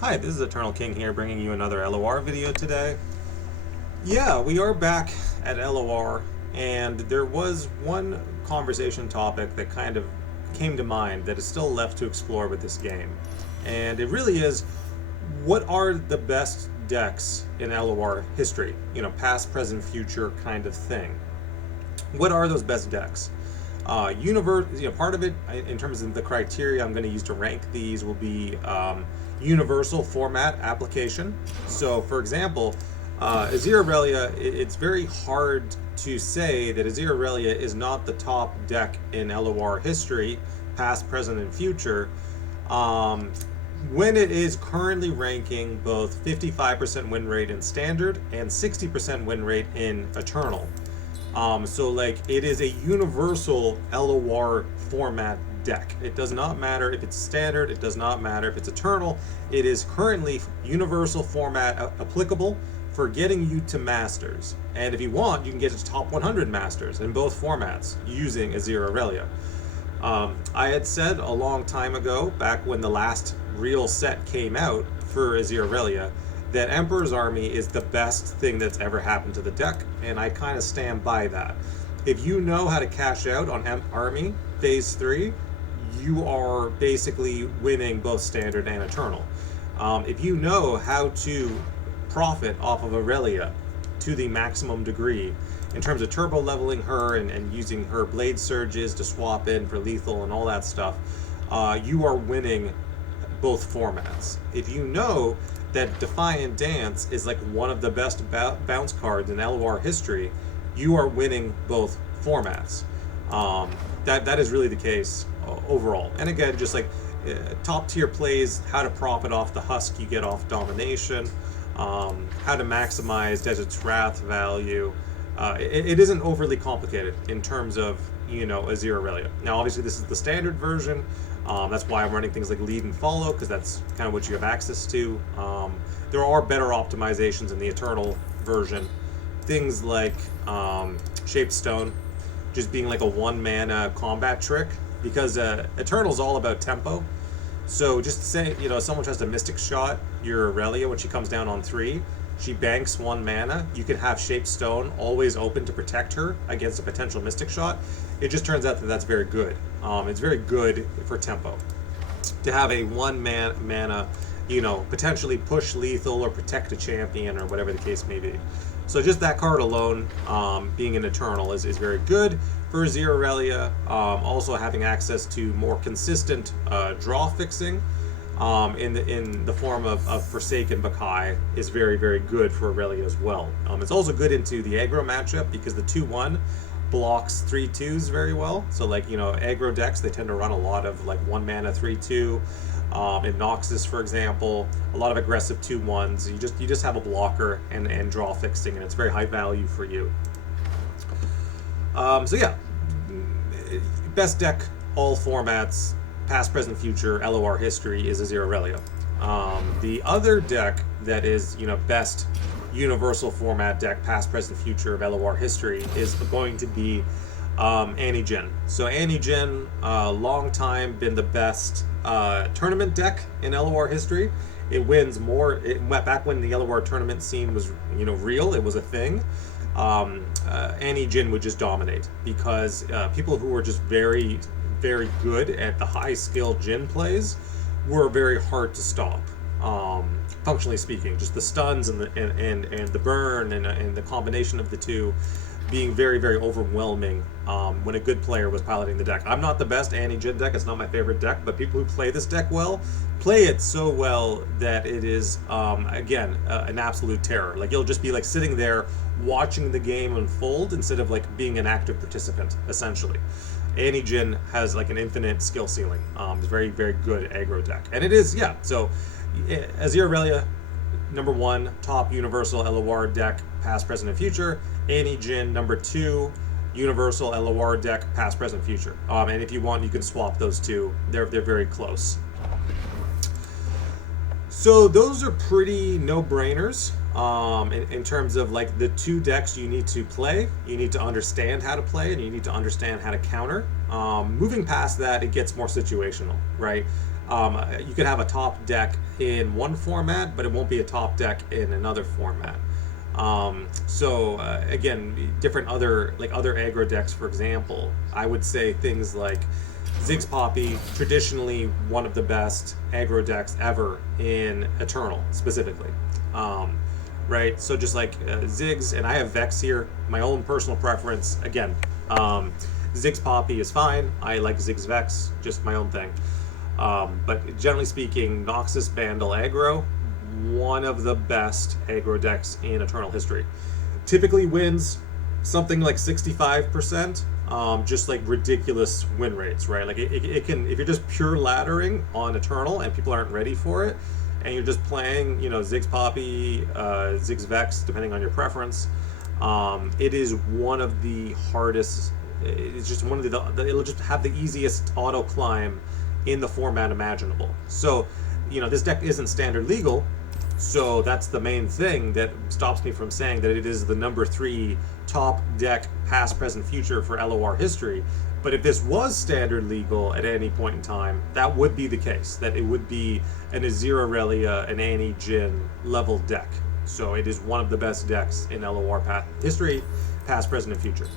Hi, this is Eternal King here, bringing you another LOR video today. Yeah, we are back at LOR, and there was one conversation topic that kind of came to mind that is still left to explore with this game. And it really is, what are the best decks in LOR history? You know, past, present, future kind of thing. What are those best decks? Part of it in terms of the criteria I'm going to use to rank these will be universal format application. So, for example, Azir Aurelia, it's very hard to say that Azir Aurelia is not the top deck in LOR history, past, present, and future. Um, when it is currently ranking both 55% win rate in standard and 60% win rate in eternal. So like it is a universal LOR format deck. It does not matter if it's standard, it does not matter if it's eternal. It is currently universal format applicable for getting you to masters. And if you want, you can get to top 100 masters in both formats using Azir Aurelia. I had said a long time ago, back when the last real set came out for Azir Aurelia, that Emperor's Army is the best thing that's ever happened to the deck, and I kind of stand by that. If you know how to cash out on Army Phase 3, you are basically winning both Standard and Eternal. If you know how to profit off of Aurelia to the maximum degree, in terms of turbo leveling her and using her blade surges to swap in for lethal and all that stuff, you are winning both formats. If you know that Defiant Dance is like one of the best bounce cards in LOR history, you are winning both formats. That is really the case overall. And again, just like top tier plays, how to profit off the husk you get off domination, how to maximize Desert's Wrath value. It isn't overly complicated in terms of, Azir Aurelia. Now, obviously, this is the standard version. That's why I'm running things like lead and follow, because that's kind of what you have access to. There are better optimizations in the Eternal version. Things like Shaped Stone, just being like a one mana combat trick, because Eternal's all about tempo. So just say, someone tries to Mystic Shot your Aurelia when she comes down on 3, she banks 1 mana, you can have Shaped Stone always open to protect her against a potential Mystic Shot. It just turns out that that's very good. It's very good for tempo. To have a 1 mana, potentially push lethal or protect a champion or whatever the case may be. So just that card alone, being an Eternal, is very good. For Azir Aurelia, also having access to more consistent draw fixing in the form of Forsaken Bakai is very, very good for Aurelia as well. It's also good into the aggro matchup because the 2-1 blocks 3-2s very well. So like, aggro decks, they tend to run a lot of like 1 mana 3-2. In Noxus, for example, a lot of aggressive 2-1s. You just have a blocker and draw fixing, and it's very high value for you. So yeah, best deck, all formats, past, present, future, LOR history is Azir Aurelia. The other deck that is, best universal format deck, past, present, future of LOR history is going to be Annie Jin. So Annie Jin, long time been the best tournament deck in LOR history. It wins more. Back when the LOR tournament scene was, real, it was a thing. Annie Jin would just dominate because people who were just very, very good at the high skill Jin plays were very hard to stop. Functionally speaking, just the stuns and the burn and the combination of the two being very, very overwhelming when a good player was piloting the deck. I'm not the best Annie Jin deck, it's not my favorite deck, but people who play this deck well, play it so well that it is, again, an absolute terror. Like, you'll just be like sitting there watching the game unfold instead of like being an active participant, essentially. Annie Jin has like an infinite skill ceiling. It's very, very good aggro deck. And it is, yeah, so Azir Aurelia, number 1, top universal LOR deck, past, present, and future. Annie Jin, number 2, universal LOR deck, past, present, future. And if you want, you can swap those two. They're very close. So those are pretty no-brainers in terms of like the 2 decks you need to play. You need to understand how to play, and you need to understand how to counter. Moving past that, it gets more situational, right? You could have a top deck in one format, but it won't be a top deck in another format. Again, different other aggro decks, for example, I would say things like Ziggs Poppy, traditionally one of the best aggro decks ever in Eternal, specifically. Right? So just like Ziggs, and I have Vex here, my own personal preference. Again, Ziggs Poppy is fine. I like Ziggs Vex, just my own thing. But generally speaking, Noxus Vandal aggro, one of the best aggro decks in Eternal history. Typically wins something like 65%, just like ridiculous win rates, right? Like it can, if you're just pure laddering on Eternal and people aren't ready for it, and you're just playing, Ziggs Poppy, Ziggs Vex, depending on your preference, it is one of the hardest. It's just one of it'll just have the easiest auto climb in the format imaginable. So, this deck isn't standard legal, so that's the main thing that stops me from saying that it is the number 3 top deck, past, present, future for LOR history. But if this was standard legal at any point in time, that would be the case. That it would be an Azir Aurelia, an Annie Jhin level deck. So it is one of the best decks in LOR history, past, present, and future.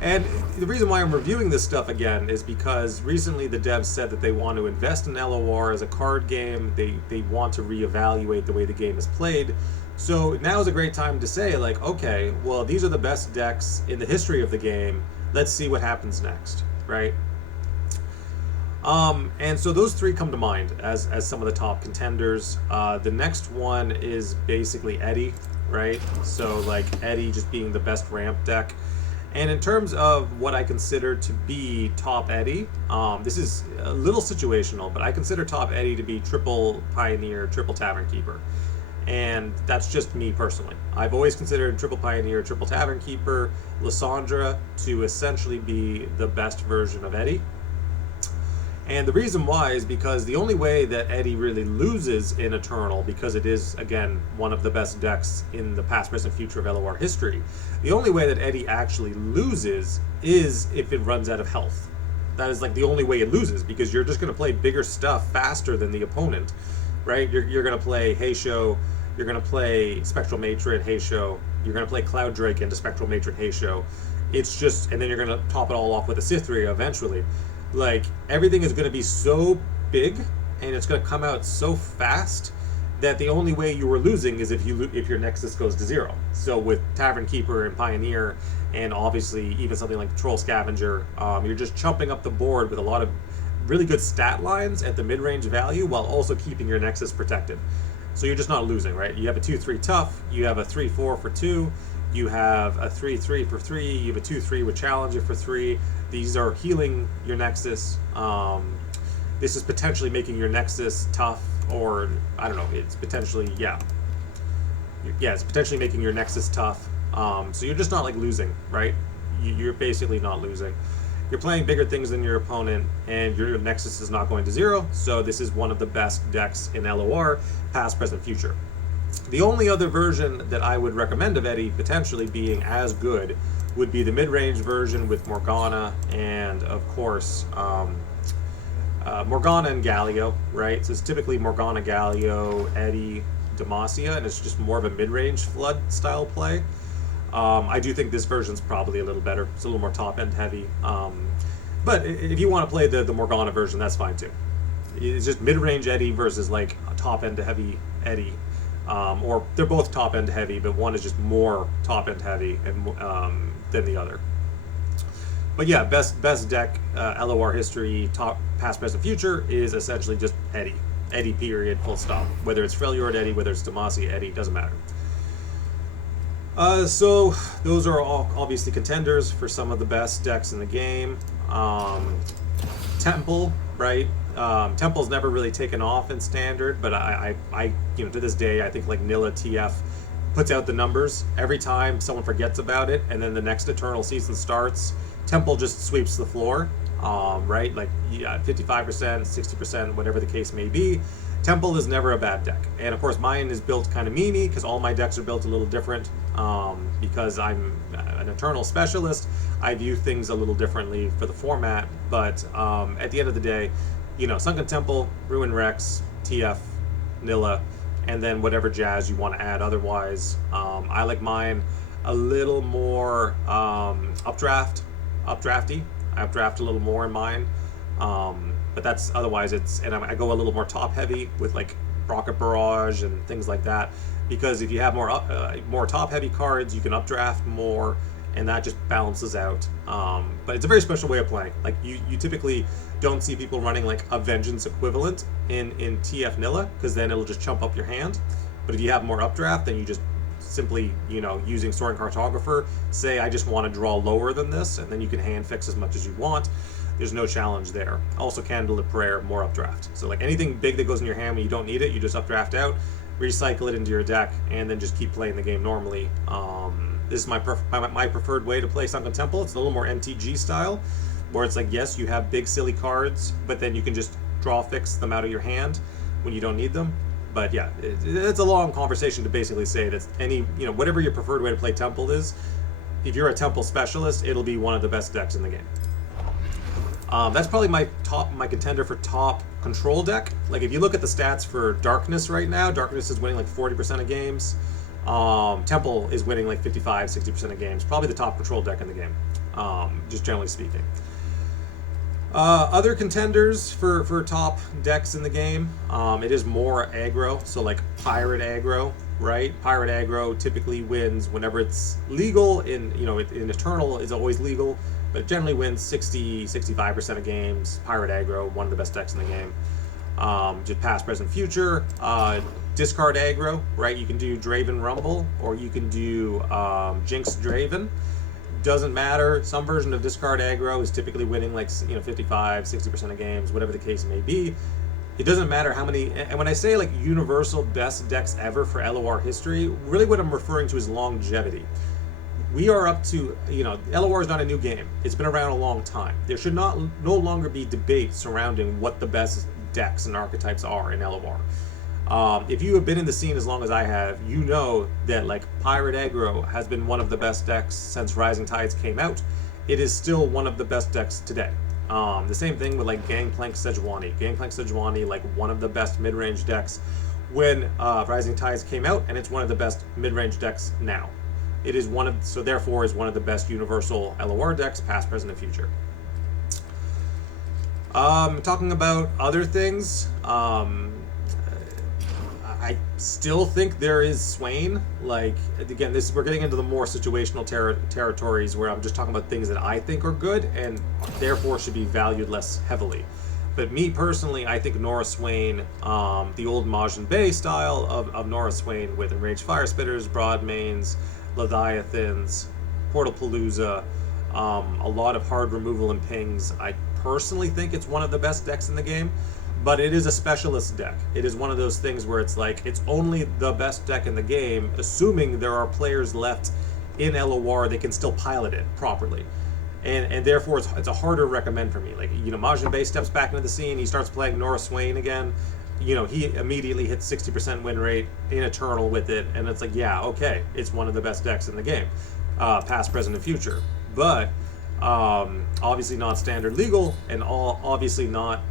And the reason why I'm reviewing this stuff again is because recently the devs said that they want to invest in LOR as a card game. They want to reevaluate the way the game is played. So now is a great time to say, like, okay, well, these are the best decks in the history of the game. Let's see what happens next, right? And so those 3 come to mind as some of the top contenders. The next one is basically Eddie, right? So like Eddie just being the best ramp deck. And in terms of what I consider to be top Eddie, this is a little situational, but I consider top Eddie to be triple Pioneer, triple Tavern Keeper. And that's just me personally. I've always considered triple Pioneer, triple Tavern Keeper, Lysandra to essentially be the best version of Eddie. And the reason why is because the only way that Eddie really loses in Eternal, because it is, again, one of the best decks in the past, present, future of LOR history, the only way that Eddie actually loses is if it runs out of health. That is like the only way it loses, because you're just going to play bigger stuff faster than the opponent, right? You're going to play Heisho, you're going to play Spectral Matron, Heisho, you're going to play Cloud Drake into Spectral Matron, Heisho. It's just, and then you're going to top it all off with a Cytheria eventually. Like, everything is going to be so big and it's going to come out so fast that the only way you were losing is if your Nexus goes to 0. So with Tavern Keeper and Pioneer, and obviously even something like Troll Scavenger, you're just chumping up the board with a lot of really good stat lines at the mid-range value while also keeping your Nexus protected. So you're just not losing, right? You have a 2-3 tough, you have a 3-4 for 2, you have a 3-3 for 3, you have a 2-3 with Challenger for 3. These are healing your Nexus. This is potentially making your Nexus tough, or I don't know, it's potentially, it's potentially making your Nexus tough. So you're just not like losing, right? You're basically not losing. You're playing bigger things than your opponent, and your Nexus is not going to 0, so this is one of the best decks in LOR, past, present, future. The only other version that I would recommend of Eddie potentially being as good would be the mid-range version with Morgana and, of course, Morgana and Galio, right? So it's typically Morgana, Galio, Eddie, Demacia, and it's just more of a mid-range Flood style play. I do think this version's probably a little better. It's a little more top-end heavy. But if you want to play the Morgana version, that's fine too. It's just mid-range Eddie versus like a top-end heavy Eddie. Or they're both top-end heavy, but one is just more top-end heavy than the other. But yeah, best deck, LOR history, top, past, present, future is essentially just Eddie. Eddie, period, full stop. Whether it's Freljord Eddie, whether it's Demacia Eddie, doesn't matter. So those are all obviously contenders for some of the best decks in the game. Temple, right? Temple's never really taken off in standard, but I to this day, I think like Nilla TF puts out the numbers every time someone forgets about it, and then the next Eternal season starts, Temple just sweeps the floor, right? Like 55%, 60%, whatever the case may be. Temple is never a bad deck, and of course mine is built kind of memey because all my decks are built a little different. Because I'm an Eternal specialist, I view things a little differently for the format. But at the end of the day, Sunken Temple, Ruin Rex, TF, Nilla, and then whatever jazz you want to add otherwise. I like mine a little more updrafty. I updraft a little more in mine. But that's otherwise and I go a little more top heavy with like Rocket Barrage and things like that, because if you have more top heavy cards, you can updraft more, and that just balances out. But it's a very special way of playing. Like you typically don't see people running like a Vengeance equivalent in TF Nilla, because then it'll just chump up your hand. But if you have more updraft, then you just simply, using Soaring Cartographer, say I just want to draw lower than this, and then you can hand fix as much as you want. There's no challenge there. Also, Candle of Prayer, more updraft. So like anything big that goes in your hand when you don't need it, you just updraft out, recycle it into your deck, and then just keep playing the game normally. This is my preferred way to play Sunken Temple. It's a little more MTG style, where it's like, yes, you have big silly cards, but then you can just draw fix them out of your hand when you don't need them. But yeah, it's a long conversation to basically say that whatever your preferred way to play Temple is, if you're a Temple specialist, it'll be one of the best decks in the game. That's probably my contender for top control deck. Like if you look at the stats for Darkness right now, Darkness is winning like 40% of games. Temple is winning like 55-60% of games. Probably the top control deck in the game, just generally speaking. Other contenders for top decks in the game, it is more aggro, so like Pirate aggro, right? Pirate aggro typically wins whenever it's legal. In Eternal is always legal, but it generally wins 60-65% of games. Pirate aggro, one of the best decks in the game. Just past, present, future. Discard aggro, right? You can do Draven Rumble, or you can do Jinx Draven. Doesn't matter. Some version of discard aggro is typically winning like 55-60% of games, whatever the case may be. It doesn't matter how many, and when I say like universal best decks ever for LOR history, really what I'm referring to is longevity. We are up to, LOR is not a new game. It's been around a long time. There should no longer be debate surrounding what the best decks and archetypes are in LOR. If you have been in the scene as long as I have, you know that like Pirate aggro has been one of the best decks since Rising Tides came out. It is still one of the best decks today. The same thing with like Gangplank Sejuani. Gangplank Sejuani, like one of the best mid-range decks when Rising Tides came out, and it's one of the best mid-range decks now. It is therefore is one of the best universal LOR decks, past, present, and future. Talking about other things, I still think there is Swain. Like, again, we're getting into the more situational territories where I'm just talking about things that I think are good and therefore should be valued less heavily. But me personally, I think Nora Swain, the old Majin Bay style of Nora Swain with Enraged Fire Spitters, Broadmains, Leviathans, Portal Palooza, a lot of hard removal and pings. I personally think it's one of the best decks in the game. But it is a specialist deck. It is one of those things where it's like, it's only the best deck in the game, assuming there are players left in LOR that can still pilot it properly. And therefore, it's a harder recommend for me. Like, Majin Bay steps back into the scene, he starts playing Nora Swain again. He immediately hits 60% win rate in Eternal with it, and it's like, yeah, okay, it's one of the best decks in the game. Past, present, and future. But, obviously not standard legal, and obviously not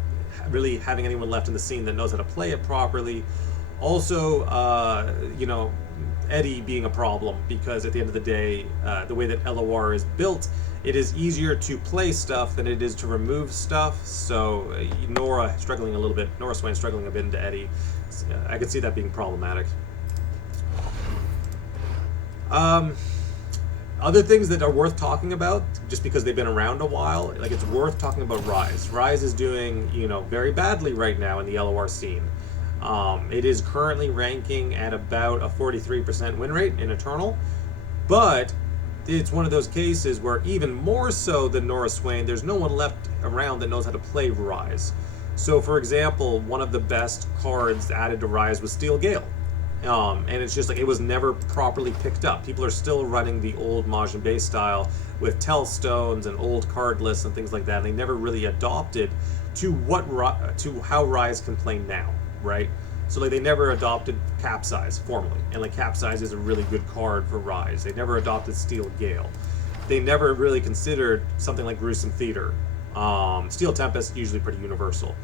really having anyone left in the scene that knows how to play it properly. Also, Eddie being a problem, because at the end of the day, the way that LOR is built, it is easier to play stuff than it is to remove stuff. So Nora Swain struggling a bit into Eddie. I could see that being problematic. Other things that are worth talking about, just because they've been around a while, like it's worth talking about Rise. Rise is doing, very badly right now in the LOR scene. It is currently ranking at about a 43% win rate in Eternal, but it's one of those cases where even more so than Nora Swain, there's no one left around that knows how to play Rise. So, for example, one of the best cards added to Rise was Steel Gale. And it's just like, it was never properly picked up. People are still running the old Majin Bay style with Tellstones and old card lists and things like that, and they never really adopted to how Rise can play now, right? So like, they never adopted Capsize formally, and like Capsize is a really good card for Rise. They never adopted Steel Gale. They never really considered something like Gruesome Theater. Steel Tempest, usually pretty universal.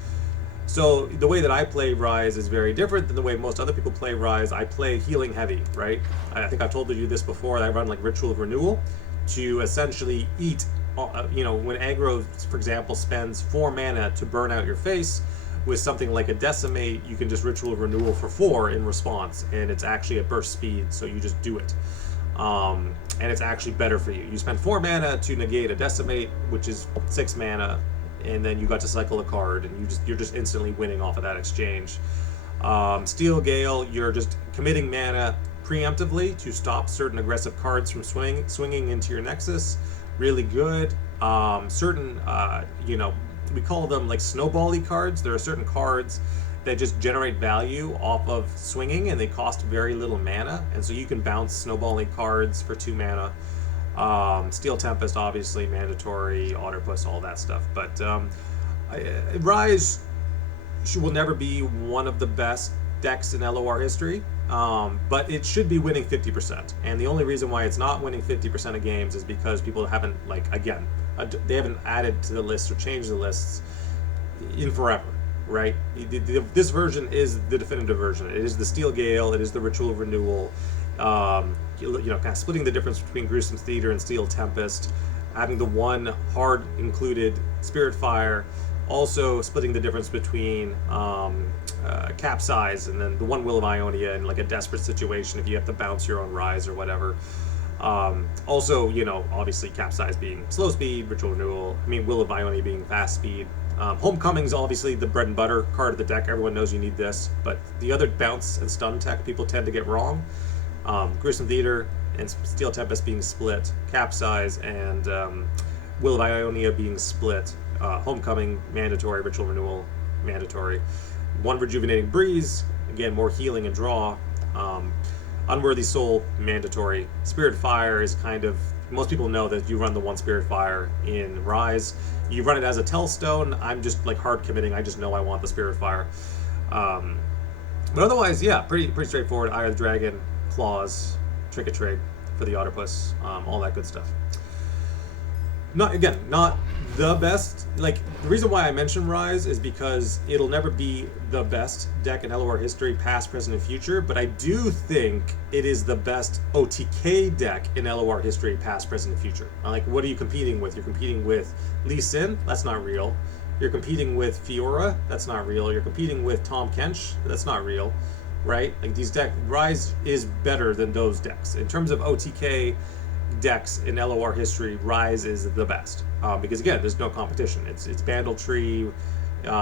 So the way that I play Rise is very different than the way most other people play Rise. I play healing heavy, right? I think I've told you this before. I run like Ritual of Renewal to essentially eat. When aggro, for example, spends 4 mana to burn out your face, with something like a Decimate, you can just Ritual of Renewal for 4 in response, and it's actually at burst speed, so you just do it. And it's actually better for you. You spend 4 mana to negate a Decimate, which is 6 mana, and then you got to cycle a card, and you're just instantly winning off of that exchange. Steel Gale, you're just committing mana preemptively to stop certain aggressive cards from swinging into your Nexus. Really good. We call them like snowball-y cards. There are certain cards that just generate value off of swinging, and they cost very little mana, and so you can bounce snowball-y cards for 2 mana. Steel Tempest, obviously, mandatory, Otterpuss, all that stuff. But Rise will never be one of the best decks in LOR history, but it should be winning 50%. And the only reason why it's not winning 50% of games is because people haven't, they haven't added to the lists or changed the lists in forever, right? This version is the definitive version. It is the Steel Gale, it is the Ritual of Renewal, kind of splitting the difference between Gruesome Theater and Steel Tempest, having the one hard included Spirit Fire, also splitting the difference between Capsize and then the one Will of Ionia in like a desperate situation if you have to bounce your own Rise or whatever. Obviously Capsize being slow speed, Ritual Renewal, Will of Ionia being fast speed. Homecoming's obviously the bread and butter card of the deck. Everyone knows you need this, but the other bounce and stun tech people tend to get wrong. Gruesome Theater and Steel Tempest being split, Capsize and Will of Ionia being split, Homecoming mandatory, Ritual Renewal mandatory, one Rejuvenating Breeze, again more healing and draw, Unworthy Soul mandatory, Spirit Fire is kind of, most people know that you run the one Spirit Fire in Rise. You run it as a Tellstone. I'm just like hard committing. I just know I want the Spirit Fire. But otherwise, yeah, pretty straightforward. Eye of the Dragon, Claws, Trinket Trade for the Otterpuss, all that good stuff. Not the best. Like, the reason why I mention Rise is because it'll never be the best deck in LOR history, past, present, and future, but I do think it is the best OTK deck in LOR history, past, present, and future. Like, what are you competing with? You're competing with Lee Sin? That's not real. You're competing with Fiora? That's not real. You're competing with Tom Kench? That's not real, right? Like, these decks, Rise is better than those decks. In terms of OTK decks in LOR history, Rise is the best, because again, there's no competition. It's Bandle Tree,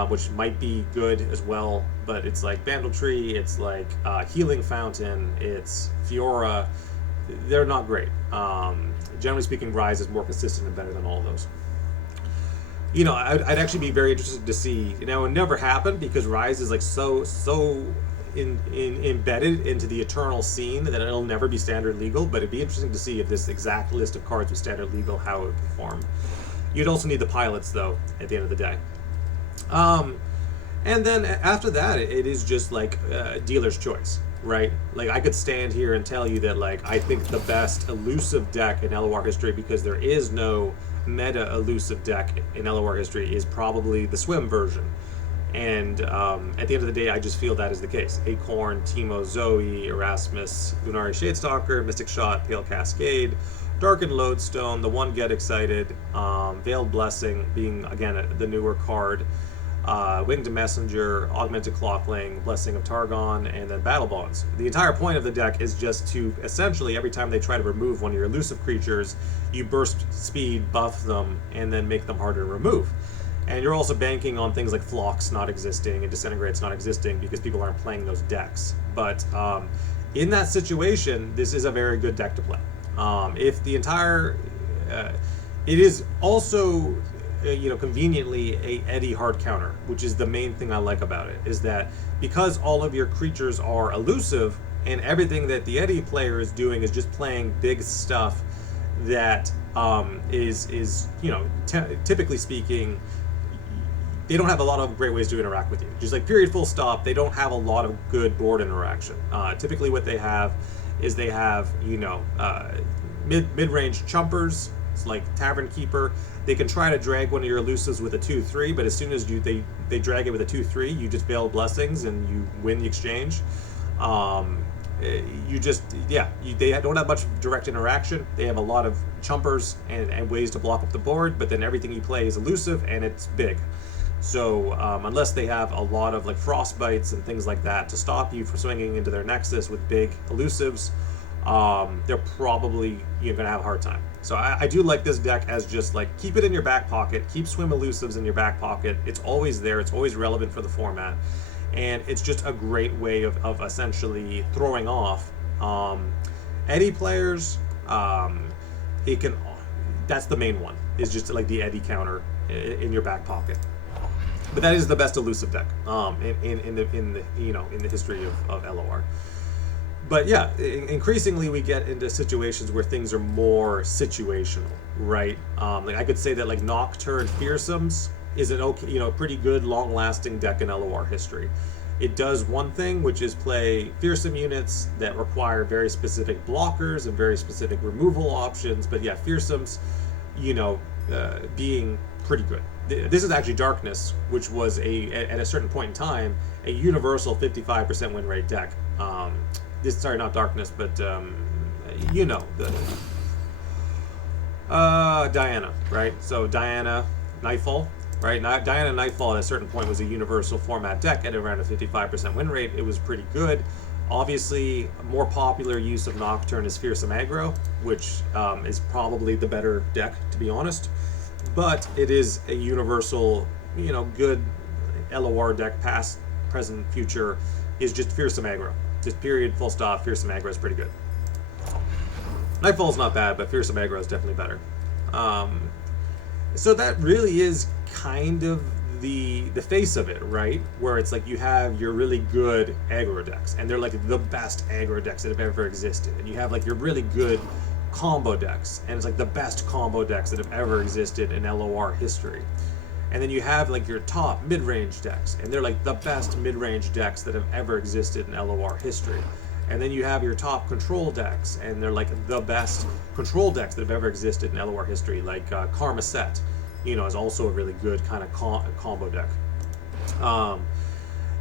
which might be good as well, but it's like Bandle Tree, it's like Healing Fountain, it's Fiora. They're not great. Generally speaking, Rise is more consistent and better than all of those. I'd actually be very interested to see. It would never happen because Rise is like so embedded into the eternal scene that it'll never be standard legal, but it'd be interesting to see if this exact list of cards was standard legal, how it would perform. You'd also need the pilots, though, at the end of the day. And then after that, it is just like dealer's choice, right? Like, I could stand here and tell you that, like, I think the best elusive deck in LOR history, because there is no meta elusive deck in LOR history, is probably the Swim version. And at the end of the day, I just feel that is the case. Acorn, Teemo, Zoe, Erasmus, Lunari Shadestalker, Mystic Shot, Pale Cascade, Darkened Lodestone, the one Get Excited, Veiled Blessing being, again, the newer card, Winged Messenger, Augmented Clockling, Blessing of Targon, and then Battle Bonds. The entire point of the deck is just to, essentially, every time they try to remove one of your elusive creatures, you burst speed, buff them, and then make them harder to remove. And you're also banking on things like Phlox not existing and Disintegrates not existing because people aren't playing those decks. But in that situation, this is a very good deck to play. If the entire... it is also, conveniently a Eddy hard counter, which is the main thing I like about it, is that because all of your creatures are elusive and everything that the Eddy player is doing is just playing big stuff that is typically speaking, they don't have a lot of great ways to interact with you. Just like period, full stop, they don't have a lot of good board interaction. Typically what they have is they have, mid-range chumpers, it's like Tavern Keeper. They can try to drag one of your elusives with a 2/3, but as soon as they drag it with a 2/3, you just Veil Blessings and you win the exchange. You just, yeah, they don't have much direct interaction. They have a lot of chumpers and ways to block up the board, but then everything you play is elusive and it's big. So unless they have a lot of like Frostbites and things like that to stop you from swinging into their Nexus with big elusives, they're probably going to have a hard time. So I do like this deck as just like, keep it in your back pocket, keep swim elusives in your back pocket. It's always there, it's always relevant for the format. And it's just a great way of essentially throwing off Eddy players. It can, that's the main one, is just like the Eddy counter in your back pocket. But that is the best elusive deck in the history of LOR. But yeah, increasingly we get into situations where things are more situational, right? Like I could say that like Nocturne Fearsomes is an okay, pretty good long-lasting deck in LOR history. It does one thing, which is play fearsome units that require very specific blockers and very specific removal options. But yeah, fearsomes, being pretty good. This is actually Darkness, which was at a certain point in time a universal 55% win rate deck. Sorry, not Darkness, but Diana, right? So Diana, Nightfall, right? Diana Nightfall at a certain point was a universal format deck at around a 55% win rate. It was pretty good. Obviously, more popular use of Nocturne is Fearsome Aggro, which is probably the better deck, to be honest. But it is a universal, good LOR deck, past, present, future, is just Fearsome Aggro. Just period, full stop, Fearsome Aggro is pretty good. Nightfall's not bad, but Fearsome Aggro is definitely better. So that really is kind of the face of it, right? Where it's like you have your really good aggro decks, and they're like the best aggro decks that have ever existed. And you have like your really good combo decks, and it's like the best combo decks that have ever existed in LOR history. And then you have like your top mid-range decks, and they're like the best mid-range decks that have ever existed in LOR history. And then you have your top control decks, and they're like the best control decks that have ever existed in LOR history, like Karma Set, is also a really good kind of combo deck.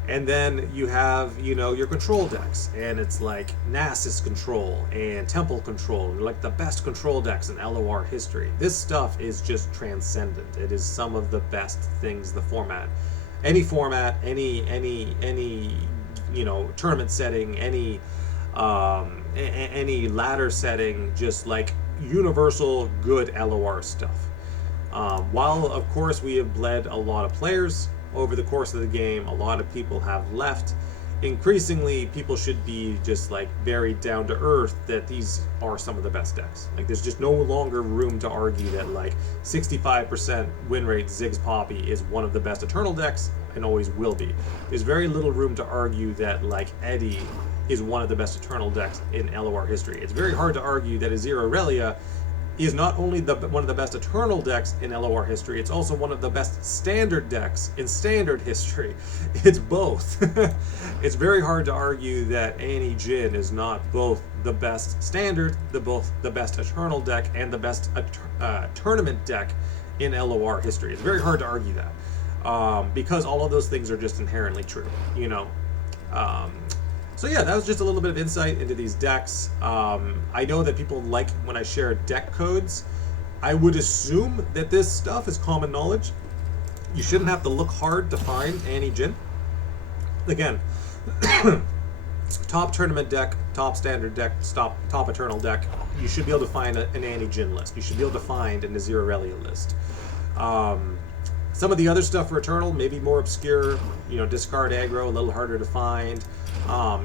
And then you have, your control decks, and it's like Nasus Control and Temple Control, like the best control decks in LOR history. This stuff is just transcendent. It is some of the best things the format, any tournament setting, any ladder setting, just like universal good LOR stuff. While of course we have bled a lot of players over the course of the game, a lot of people have left. Increasingly, people should be just like very down to earth that these are some of the best decks. Like there's just no longer room to argue that like 65% win rate Ziggs Poppy is one of the best Eternal decks and always will be. There's very little room to argue that like Eddy is one of the best Eternal decks in LOR history. It's very hard to argue that Azir Aurelia is not only one of the best Eternal decks in LOR history, it's also one of the best Standard decks in Standard history. It's both. It's very hard to argue that Annie Jin is not both the best Standard, the best Eternal deck, and the best tournament deck in LOR history. It's very hard to argue that, because all of those things are just inherently true, So yeah, that was just a little bit of insight into these decks. I know that people like when I share deck codes. I would assume that this stuff is common knowledge. You shouldn't have to look hard to find Annie Jin. Again, top tournament deck, top standard deck, top Eternal deck, you should be able to find an Annie Jin list. You should be able to find an Azir Aurelia list. Some of the other stuff for Eternal, maybe more obscure, discard aggro, a little harder to find.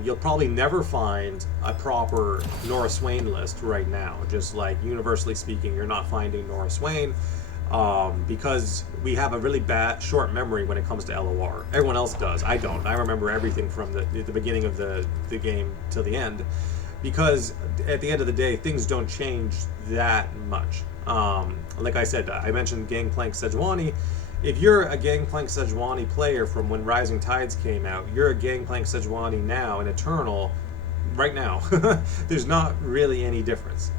You'll probably never find a proper Nora Swain list right now. Just like universally speaking, you're not finding Nora Swain because we have a really bad short memory when it comes to LOR. Everyone else does. I don't. I remember everything from the beginning of the game till the end, because at the end of the day, things don't change that much. Like I said, I mentioned Gangplank Sejuani. If you're a Gangplank Sejuani player from when Rising Tides came out, you're a Gangplank Sejuani now in Eternal right now. There's not really any difference.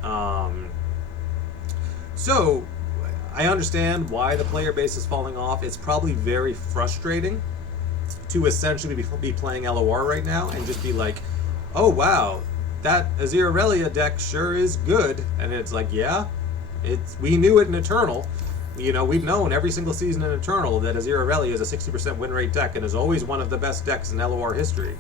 So I understand why the player base is falling off. It's probably very frustrating to essentially be playing LOR right now and just be like, oh wow, that Azir Aurelia deck sure is good. And it's like, yeah, we knew it in Eternal. You know, we've known every single season in Eternal that Azir Aurelia is a 60% win rate deck and is always one of the best decks in LOR history.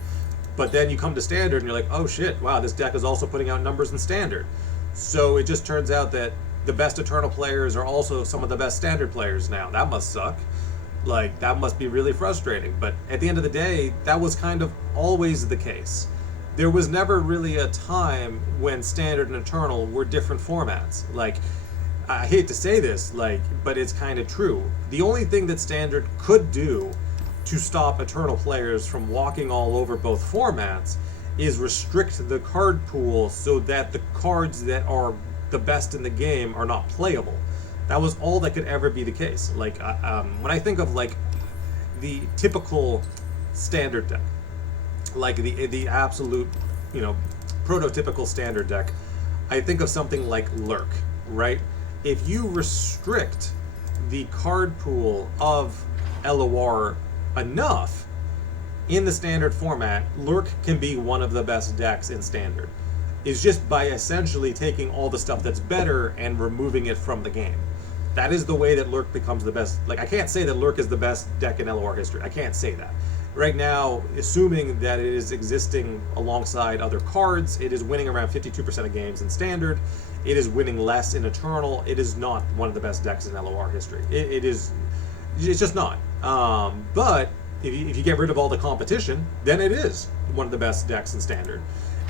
But then you come to Standard and you're like, oh shit, wow, this deck is also putting out numbers in Standard. So it just turns out that the best Eternal players are also some of the best Standard players now. That must suck. Like, that must be really frustrating. But at the end of the day, that was kind of always the case. There was never really a time when Standard and Eternal were different formats. Like, I hate to say this, like, but it's kind of true. The only thing that Standard could do to stop Eternal players from walking all over both formats is restrict the card pool so that the cards that are the best in the game are not playable. That was all that could ever be the case. Like, when I think of like the typical Standard deck, like the absolute, you know, prototypical Standard deck, I think of something like Lurk, right? If you restrict the card pool of LOR enough in the Standard format, Lurk can be one of the best decks in Standard. It's just by essentially taking all the stuff that's better and removing it from the game. That is the way that Lurk becomes the best. Like, I can't say that Lurk is the best deck in LOR history. I can't say that. Right now, assuming that it is existing alongside other cards, it is winning around 52% of games in Standard. It is winning less in Eternal. It is not one of the best decks in LOR history. It's just not. But if you get rid of all the competition, then it is one of the best decks in Standard.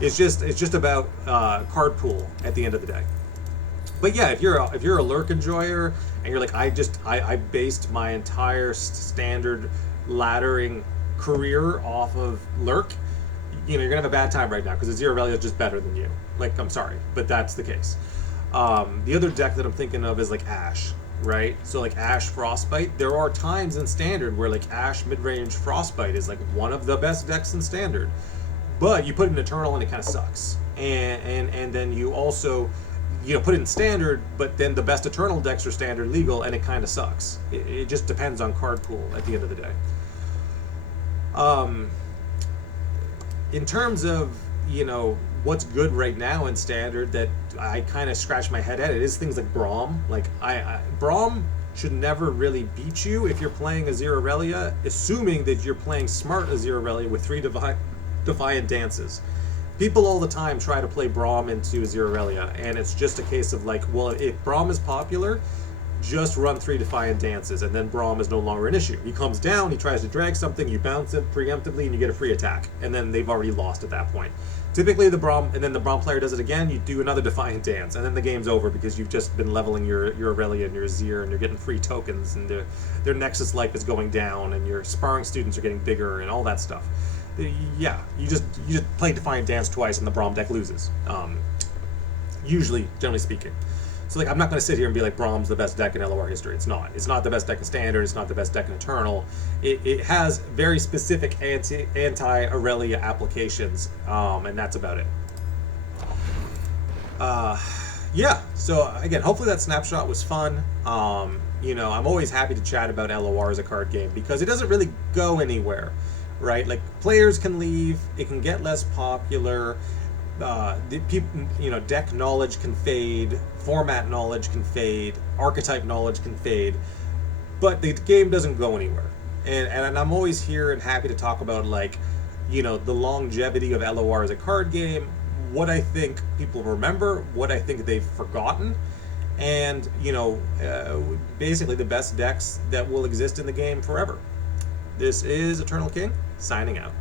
It's just about card pool at the end of the day. But yeah, if you're a Lurk enjoyer and you're like, I based my entire Standard laddering career off of Lurk, you know, you're gonna have a bad time right now because Azir Aurelia is just better than you. Like, I'm sorry, but that's the case. The other deck that I'm thinking of is like Ashe, right? So like Ashe Frostbite. There are times in Standard where like Ashe midrange Frostbite is like one of the best decks in Standard, but you put it in Eternal and it kind of sucks. And then you also, you know, put it in Standard, but then the best Eternal decks are Standard legal and it kind of sucks. It just depends on card pool at the end of the day. In terms of, you know, what's good right now in Standard that I kind of scratch my head at, it is things like Braum. Like, Braum should never really beat you if you're playing Azir Aurelia, assuming that you're playing smart Azir Aurelia with 3 Defiant Dances. People all the time try to play Braum into Azir Aurelia, and it's just a case of like, well, if Braum is popular, just run 3 Defiant Dances, and then Braum is no longer an issue. He comes down, he tries to drag something, you bounce it preemptively, and you get a free attack. And then they've already lost at that point. Typically, the Braum player does it again, you do another Defiant Dance, and then the game's over because you've just been leveling your Aurelia and your Azir, and you're getting free tokens, and their Nexus life is going down, and your sparring students are getting bigger, and all that stuff. Yeah, you just play Defiant Dance twice, and the Braum deck loses. Usually, generally speaking. So like, I'm not going to sit here and be like Braum's the best deck in LOR history. It's not. It's not the best deck in Standard. It's not the best deck in Eternal. It has very specific anti-Aurelia applications, and that's about it. Yeah, so again, hopefully that snapshot was fun. You know, I'm always happy to chat about LOR as a card game because it doesn't really go anywhere, right? Like, players can leave, it can get less popular. The people, you know, deck knowledge can fade, format knowledge can fade, archetype knowledge can fade, but the game doesn't go anywhere. And I'm always here and happy to talk about, like, you know, the longevity of LOR as a card game, what I think people remember, what I think they've forgotten, and, you know, basically the best decks that will exist in the game forever. This is Eternal King, signing out.